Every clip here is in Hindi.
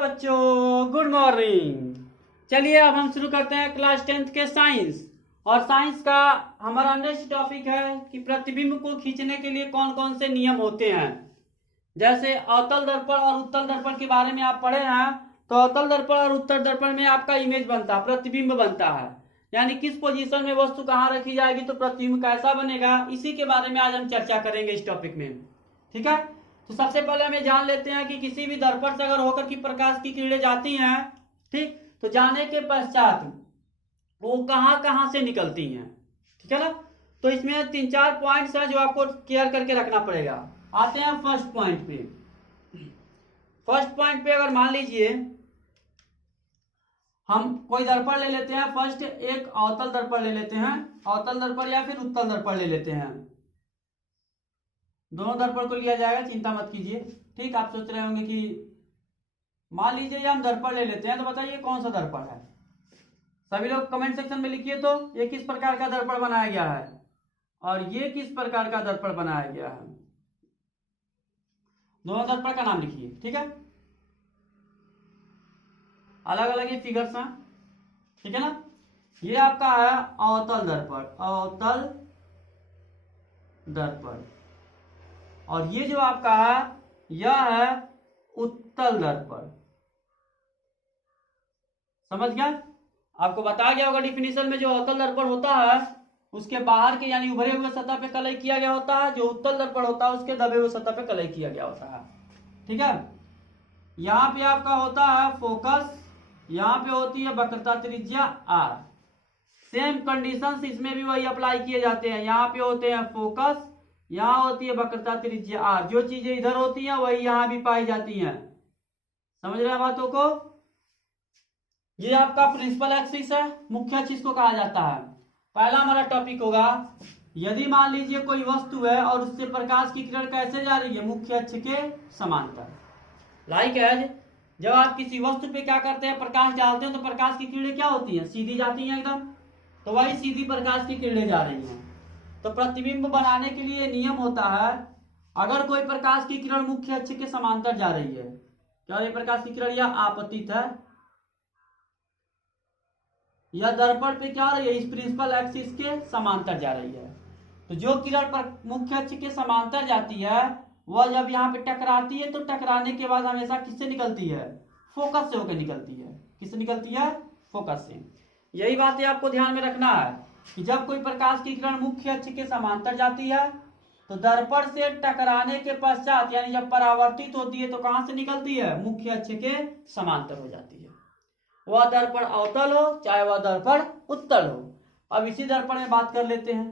बच्चों, गुड मॉर्निंग। चलिए अब हम शुरू करते हैं क्लास 10th के साइंस। और साइंस का हमारा नेक्स्ट टॉपिक है कि प्रतिबिंब को खींचने के लिए कौन कौन से नियम होते हैं। जैसे अवतल दर्पण और उत्तल दर्पण के बारे में आप पढ़े हैं, तो अवतल दर्पण और उत्तल दर्पण में आपका इमेज बनता है, प्रतिबिंब बनता है, यानी किस पोजीशन में वस्तु कहाँ रखी जाएगी तो प्रतिबिंब कैसा बनेगा, इसी के बारे में आज हम चर्चा करेंगे इस टॉपिक में। ठीक है, तो सबसे पहले हम ये जान लेते हैं कि किसी भी दर्पण से अगर होकर की प्रकाश की किरणें जाती हैं, ठीक, तो जाने के पश्चात वो कहाँ कहाँ से निकलती हैं। ठीक है ना, तो इसमें 3-4 पॉइंट्स हैं जो आपको क्लियर करके रखना पड़ेगा। आते हैं फर्स्ट पॉइंट पे। फर्स्ट पॉइंट पे अगर मान लीजिए हम कोई दर्पण ले लेते हैं, फर्स्ट एक अवतल दर्पण ले लेते हैं, अवतल दर्पण या फिर उत्तल दर्पण ले लेते हैं, दोनों दर्पण को लिया जाएगा, चिंता मत कीजिए। ठीक, आप सोच रहे होंगे कि मान लीजिए ये हम दर्पण ले लेते हैं, तो बताइए कौन सा दर्पण है। सभी लोग कमेंट सेक्शन में लिखिए तो ये किस प्रकार का दर्पण बनाया गया है और ये किस प्रकार का दर्पण बनाया गया है, दोनों दर्पण का नाम लिखिए। ठीक है, अलग अलग ये फिगर्स हैं, ठीक है ना। ये आपका है अवतल दर्पण, अवतल दर्पण, और ये जो आपका है यह है उत्तल दर्पण। समझ गया, आपको बताया गया होगा डिफिनीशन में, जो अवतल दर्पण होता है उसके बाहर के यानी उभरे हुए सतह पे कलई किया गया होता है, जो उत्तल दर्पण होता है उसके दबे हुए सतह पे कलई किया गया होता है। ठीक है, यहाँ पे आपका होता है फोकस, यहाँ पे होती है वक्रता त्रिज्या आर। सेम कंडीशंस इसमें भी वही अप्लाई किए जाते हैं, यहाँ पे होते हैं फोकस, यहाँ होती है वक्रता त्रिज्या आर। जो चीजें इधर होती हैं वही यहाँ भी पाई जाती हैं। समझ रहे हैं बातों को। ये आपका प्रिंसिपल एक्सिस है, मुख्य अक्ष इसको कहा जाता है। पहला हमारा टॉपिक होगा, यदि मान लीजिए कोई वस्तु है और उससे प्रकाश की किरण कैसे जा रही है, मुख्य अक्ष के समांतर। लाइक एज जब आप किसी वस्तु पे क्या करते हैं, प्रकाश डालते हैं, तो प्रकाश की किरणें क्या होती हैं, सीधी जाती हैं एकदम, तो वही सीधी प्रकाश की किरणें जा रही हैं। तो प्रतिबिंब बनाने के लिए नियम होता है, अगर कोई प्रकाश की किरण मुख्य अक्ष के समांतर जा रही है, क्या ये प्रकाश की किरण यह आपतित है, यह दर्पण पे क्या रही है, इस प्रिंसिपल एक्सिस के समांतर जा रही है, तो जो किरण पर मुख्य अक्ष के समांतर जाती है वह जब यहाँ पे टकराती है, तो टकराने के बाद हमेशा किससे निकलती है, फोकस से होकर निकलती है। किससे निकलती है, फोकस से। यही बातें आपको ध्यान में रखना है कि जब कोई प्रकाश की किरण मुख्य अक्ष के समांतर जाती है, तो दर्पण से टकराने के पश्चात यानी जब परावर्तित होती है, तो कहां से निकलती है, मुख्य अक्ष के समांतर हो जाती है। वह दर्पण अवतल हो चाहे वह दर्पण उत्तल हो। अब इसी दर्पण में बात कर लेते हैं,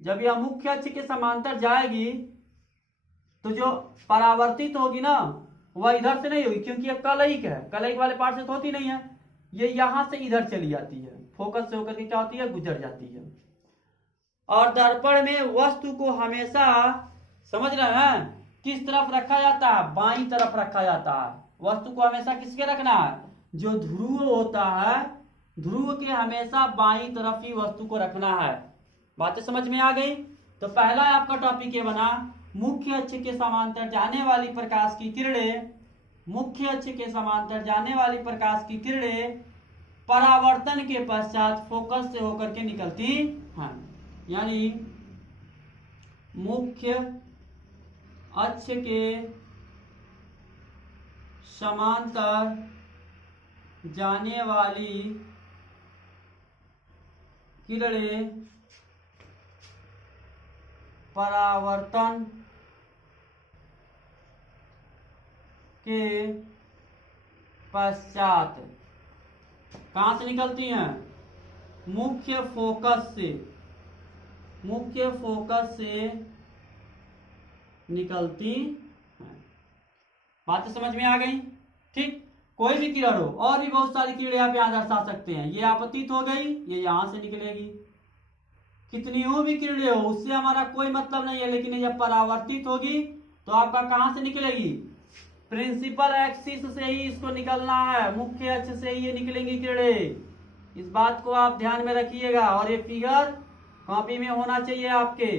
जब यह मुख्य अक्ष के समांतर जाएगी तो जो परावर्तित होगी ना वह इधर से नहीं होगी, क्योंकि यह कलईक है, कलईक वाले पार्ट से तो होती नहीं है, ये यहां से इधर चली जाती है, फोकस से होकर के क्या होती है, गुजर जाती है। और दर्पण में वस्तु को हमेशा, समझ रहे हैं, किस तरफ रखा जाता है, बाईं तरफ रखा जाता है। वस्तु को हमेशा किसके रखना है, जो ध्रुव होता है, ध्रुव के हमेशा बाईं तरफ ही वस्तु को रखना है। बातें समझ में आ गई। तो पहला आपका टॉपिक ये बना, मुख्य अक्ष के समांतर जाने वाली प्रकाश की किरणें, मुख्य अक्ष के समांतर जाने वाली प्रकाश की किरणें परावर्तन के पश्चात फोकस से होकर के निकलती हैं, यानी मुख्य अक्ष के समांतर जाने वाली किरणें परावर्तन के पश्चात कहां से निकलती हैं, मुख्य फोकस से, मुख्य फोकस से निकलती हैं। बातें समझ में आ गई। ठीक, कोई भी किरण हो, और भी बहुत सारी किरणें आप यहां दर्शा सकते हैं। ये आपतित हो गई, ये यहां से निकलेगी, कितनी हो भी किरणें हो उससे हमारा कोई मतलब नहीं है, लेकिन जब परावर्तित होगी तो आपका कहां से निकलेगी, प्रिंसिपल एक्सिस से ही इसको निकलना है, मुख्य अक्ष से ही ये निकलेंगी किरणें। इस बात को आप ध्यान में रखिएगा, और ये फिगर कॉपी में होना चाहिए आपके।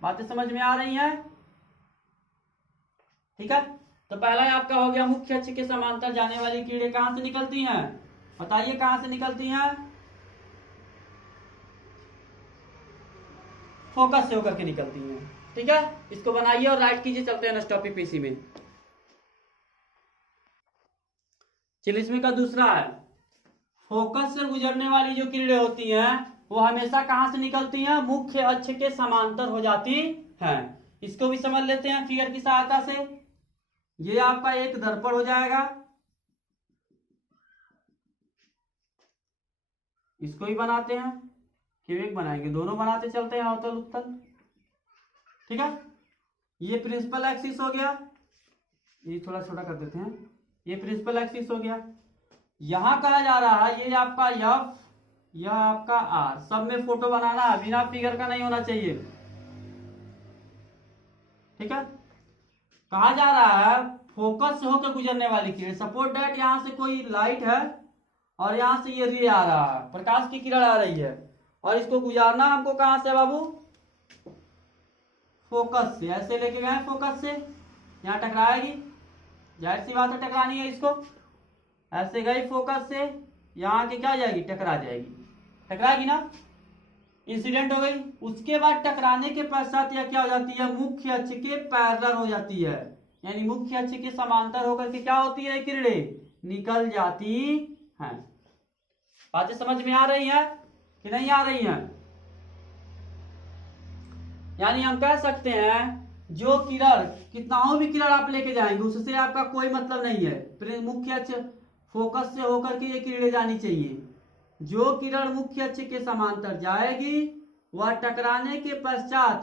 बातें समझ में आ रही हैं, ठीक है। तो पहला ही आपका हो गया, मुख्य अक्ष के समांतर जाने वाली किरणें कहां से निकलती हैं? बताइए कहां से निकलती हैं? फोकस से होकर के निकलती हैं। ठीक है, इसको बनाइए और राइट कीजिए। चलते हैं नेक्स्ट टॉपिक पे इसी में। चलिए इसमें का दूसरा है, फोकस से गुजरने वाली जो किरणें होती हैं वो हमेशा कहां से निकलती हैं? मुख्य अक्ष के समांतर हो जाती हैं। इसको भी समझ लेते हैं फिगर की सहायता से। ये आपका एक दर्पण हो जाएगा, इसको ही बनाते हैं, क्यों एक बनाएंगे, दोनों बनाते चलते हैं अवतल उत्तल। ठीक है, ये प्रिंसिपल एक्सिस हो गया, ये थोड़ा छोटा कर देते हैं, ये प्रिंसिपल एक्सिस हो गया। यहां कहा जा रहा है ये आपका एफ, यह आपका आर, सब में फोटो बनाना है, बिना फिगर का नहीं होना चाहिए। ठीक है, कहा जा रहा है फोकस से होकर गुजरने वाली किरण, सपोज दैट यहां से कोई लाइट है और यहां से ये रे आ रहा है, प्रकाश की किरण आ रही है, और इसको गुजारना हमको कहां से बाबू? फोकस से। ऐसे लेके गए फोकस से, यहां टकराएगी, जाहिर सी बात है टकरानी है इसको। ऐसे गई फोकस से, यहां के क्या जाएगी? टकरा जाएगी, टकराएगी ना, इंसिडेंट हो गई। उसके बाद टकराने के पश्चात यह क्या हो जाती है? मुख्य अक्ष के पैरेलल हो जाती है, यानी मुख्य अक्ष के समांतर होकर के क्या होती है? किरणें निकल जाती हैं। बातें समझ में आ रही हैं कि नहीं आ रही हैं? यानी हम कह सकते हैं जो किरण, कितना भी किरण आप लेके जाएंगे उससे आपका कोई मतलब नहीं है, मुख्य अक्ष फोकस से होकर के ये किरणें जानी चाहिए। जो किरण मुख्य अक्ष के समांतर जाएगी वह टकराने के पश्चात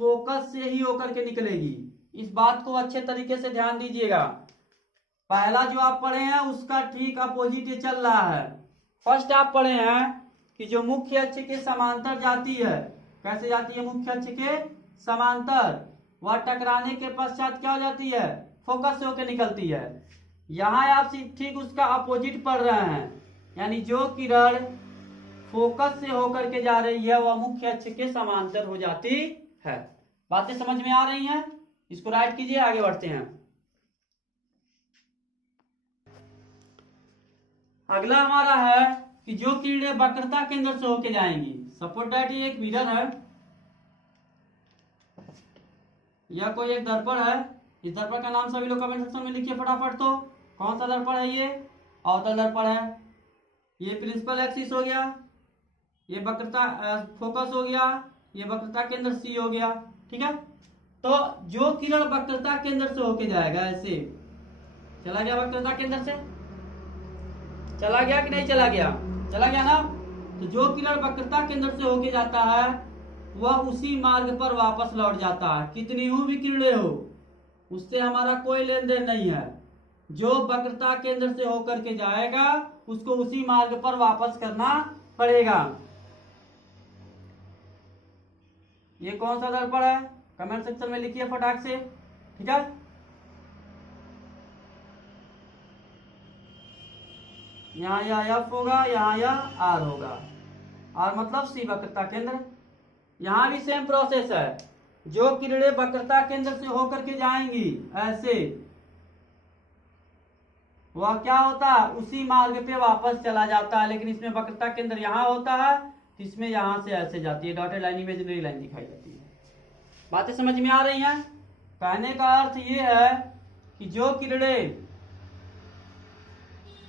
फोकस से ही होकर के निकलेगी। इस बात को अच्छे तरीके से ध्यान दीजिएगा। पहला जो आप पढ़े हैं उसका ठीक अपोजिट चल रहा है। फर्स्ट आप पढ़े हैं कि जो मुख्य अक्ष के समांतर जाती है, कैसे जाती है? मुख्य अक्ष के समांतर, वह टकराने के पश्चात क्या हो जाती है? फोकस से होकर निकलती है। यहां आप ठीक उसका अपोजिट पढ़ रहे हैं, यानी जो किरण फोकस से होकर के जा रही है वह मुख्य अक्ष के समांतर हो जाती है। बातें समझ में आ रही हैं? इसको राइट कीजिए, आगे बढ़ते हैं। अगला हमारा है कि जो किरणें वक्रता केंद्र से होकर जाएंगी, सपोज दैट ये एक मिरर है या कोई एक दर्पण है। इस दर्पण का नाम सभी लोग कमेंट सेक्शन में लिखिए फटाफट। तो कौन सा दर्पण है? ये अवतल दर्पण है। ये प्रिंसिपल एक्सिस हो गया, ये वक्रता फोकस हो गया, ये वक्रता केंद्र सी हो गया। ठीक है, तो जो किरण वक्रता केंद्र से होके जाएगा, ऐसे चला गया वक्रता केंद्र से, चला गया कि नहीं चला गया? चला गया ना। तो जो किरण वक्रता केंद्र से होके जाता है वह उसी मार्ग पर वापस लौट जाता है। कितनी भी किरणें हो उससे हमारा कोई लेन देन नहीं है। जो वक्रता केंद्र से होकर के जाएगा उसको उसी मार्ग पर वापस करना पड़ेगा। ये कौन सा दर्पण है? कमेंट सेक्शन में लिखिए फटाक से। ठीक है, यहाँ यह एफ होगा, यहाँ यह आर होगा, आर मतलब सी वक्रता केंद्र। यहां भी सेम प्रोसेस है। जो किरणें वक्रता केंद्र से होकर के जाएंगी ऐसे, वह क्या होता है? उसी मार्ग पे वापस चला जाता है। लेकिन इसमें वक्रता केंद्र यहाँ होता है, तो इसमें यहां से ऐसे जाती है, डॉटेड लाइन, इमेजिनरी लाइन दिखाई जाती है। बातें समझ में आ रही हैं? कहने का अर्थ ये है कि जो किरणें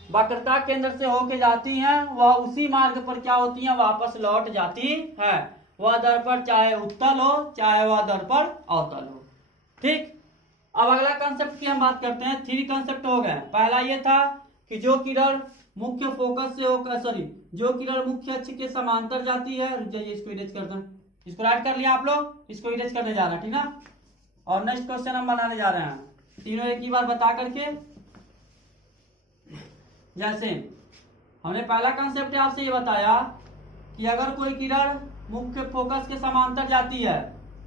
वक्रता केंद्र से होके जाती हैं वह उसी मार्ग पर क्या होती हैं? वापस लौट जाती है। वह दर्पण चाहे उत्तल हो चाहे वह दर्पण अवतल हो। ठीक, अब अगला कंसेप्ट की हम बात करते हैं। 3 कंसेप्ट हो गए। पहला ये था कि जो किरण मुख्य फोकस से होकर, जो किरण मुख्य अक्ष के समांतर जाती है, रुक जाइए इसको इरेज कर दें, इसको राइट कर लिया आप लोग, इसको इरेज करने जा रहे हैं। ठीक ना, और नेक्स्ट क्वेश्चन हम बनाने जा रहे हैं, तीनों एक ही बार बता करके। जैसे हमने पहला कंसेप्ट आपसे ये बताया कि अगर कोई किरण मुख्य फोकस के समांतर जाती है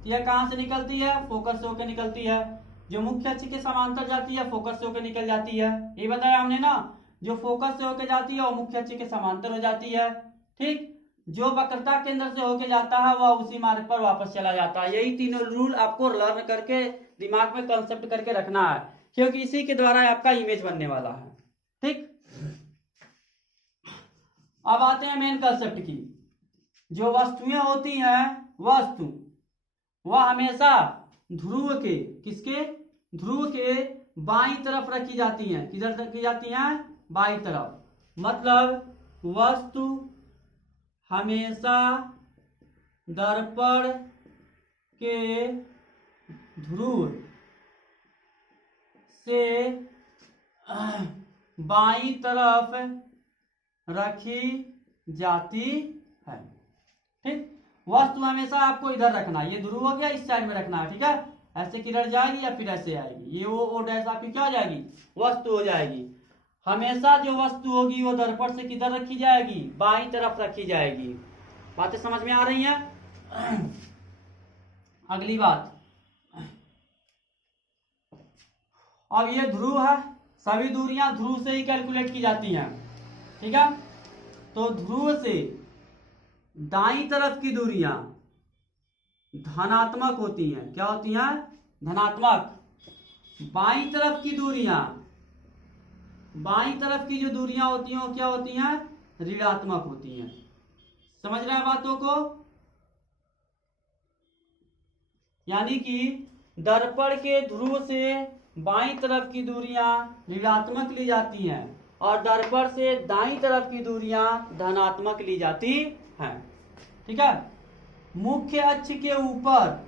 तो यह कहां से निकलती है? फोकस से होकर निकलती है। जो मुख्य अक्ष के समांतर जाती है फोकस से होकर निकल जाती है। ये बताया हमने ना, जो फोकस से होकर जाती है वो मुख्य अक्ष के समांतर हो जाती है। ठीक, जो वक्रता केंद्र से होकर जाता है वह उसी मार्ग पर वापस चला जाता है। यही तीनों रूल आपको लर्न करके दिमाग में कंसेप्ट करके रखना है क्योंकि इसी के द्वारा आपका इमेज बनने वाला है। ठीक, अब आते हैं मेन कंसेप्ट की। जो वस्तुएं होती हैं, वस्तु वह हमेशा ध्रुव के, किसके, ध्रुव के बाईं तरफ रखी जाती हैं। किधर रखी जाती हैं? बाईं तरफ। मतलब वस्तु हमेशा दर्पण के ध्रुव से बाईं तरफ रखी जाती है। ठीक, वस्तु हमेशा आपको इधर रखना है, ये ध्रुव हो गया, इस साइड में रखना है। ठीक है, ऐसे किधर जाएगी या फिर ऐसे आएगी, ये ओ डैश आपकी क्या हो जाएगी, वस्तु हो जाएगी। हमेशा जो वस्तु होगी वो दर्पण से किधर रखी जाएगी, बाईं तरफ रखी जाएगी। बातें समझ में आ रही हैं? अगली बात, अब ये ध्रुव है, सभी दूरियां ध्रुव से ही कैलकुलेट की जाती हैं। ठीक है, तो ध्रुव से दाईं तरफ की दूरियां धनात्मक होती हैं। क्या होती हैं? धनात्मक। बाईं तरफ की दूरियां, बाईं तरफ की जो दूरियां होती हैं वो क्या होती हैं? ऋणात्मक होती हैं। समझ रहे हैं बातों को? यानी कि दर्पण के ध्रुव से बाईं तरफ की दूरियां ऋणात्मक ली जाती हैं और दर्पण से दाईं तरफ की दूरियां धनात्मक ली जाती हैं। ठीक है, मुख्य अक्ष के ऊपर,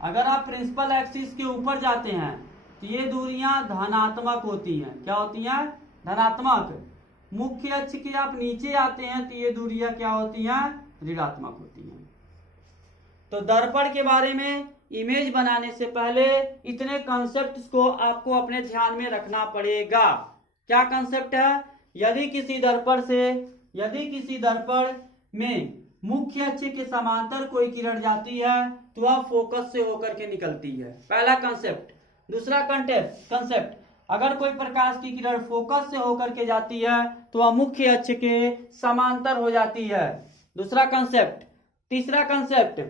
अगर आप प्रिंसिपल एक्सिस के ऊपर जाते हैं तो ये दूरियां धनात्मक होती हैं। क्या होती हैं? धनात्मक। मुख्य अक्ष के आप नीचे आते हैं तो ये दूरियां क्या होती हैं? ऋणात्मक होती हैं। तो दर्पण के बारे में इमेज बनाने से पहले इतने कॉन्सेप्ट्स को आपको अपने ध्यान में रखना पड़ेगा। क्या कॉन्सेप्ट है? यदि किसी दर्पण में मुख्य अक्ष के समांतर कोई किरण जाती है तो वह फोकस से होकर के निकलती है। पहला कंसेप्ट। दूसरा कंसेप्ट, अगर कोई प्रकाश की किरण फोकस से होकर के जाती है तो वह मुख्य अक्ष के समांतर हो जाती है। दूसरा कंसेप्ट। तीसरा कंसेप्ट,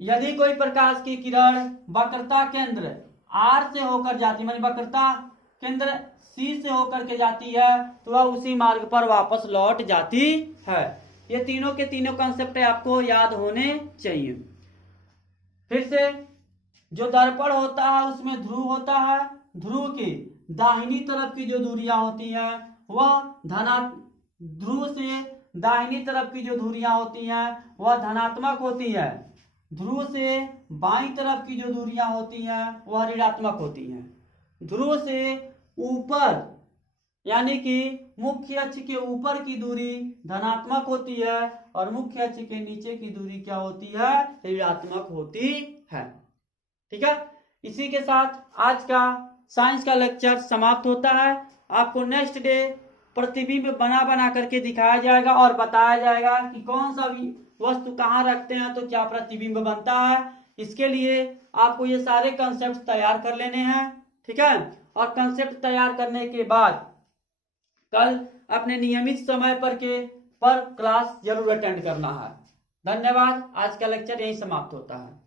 यदि कोई प्रकाश की किरण वक्रता केंद्र R से होकर जाती, मानी वक्रता केंद्र C से होकर के जाती है तो वह उसी मार्ग पर वापस लौट जाती है। ये तीनों के तीनों कंसेप्ट आपको याद होने चाहिए। फिर से, जो दर्पण होता है उसमें ध्रुव होता है, ध्रुव की दाहिनी तरफ की जो दूरियां होती हैं वह ध्रुव से दाहिनी तरफ की जो दूरियां होती हैं वह धनात्मक होती है। ध्रुव से बाईं तरफ की जो दूरियां होती हैं वह ऋणात्मक होती हैं। ध्रुव से ऊपर यानी कि मुख्य अक्ष के ऊपर की दूरी धनात्मक होती है और मुख्य अक्ष के नीचे की दूरी क्या होती है? ऋणात्मक होती है। ठीक है, इसी के साथ आज का साइंस का लेक्चर समाप्त होता है। आपको नेक्स्ट डे प्रतिबिंब बना करके दिखाया जाएगा और बताया जाएगा कि कौन सा भी वस्तु कहाँ रखते हैं तो क्या प्रतिबिंब बनता है। इसके लिए आपको ये सारे कंसेप्ट तैयार कर लेने हैं। ठीक है, और कंसेप्ट तैयार करने के बाद कल अपने नियमित समय पर क्लास जरूर अटेंड करना है। धन्यवाद। आज का लेक्चर यहीं समाप्त होता है।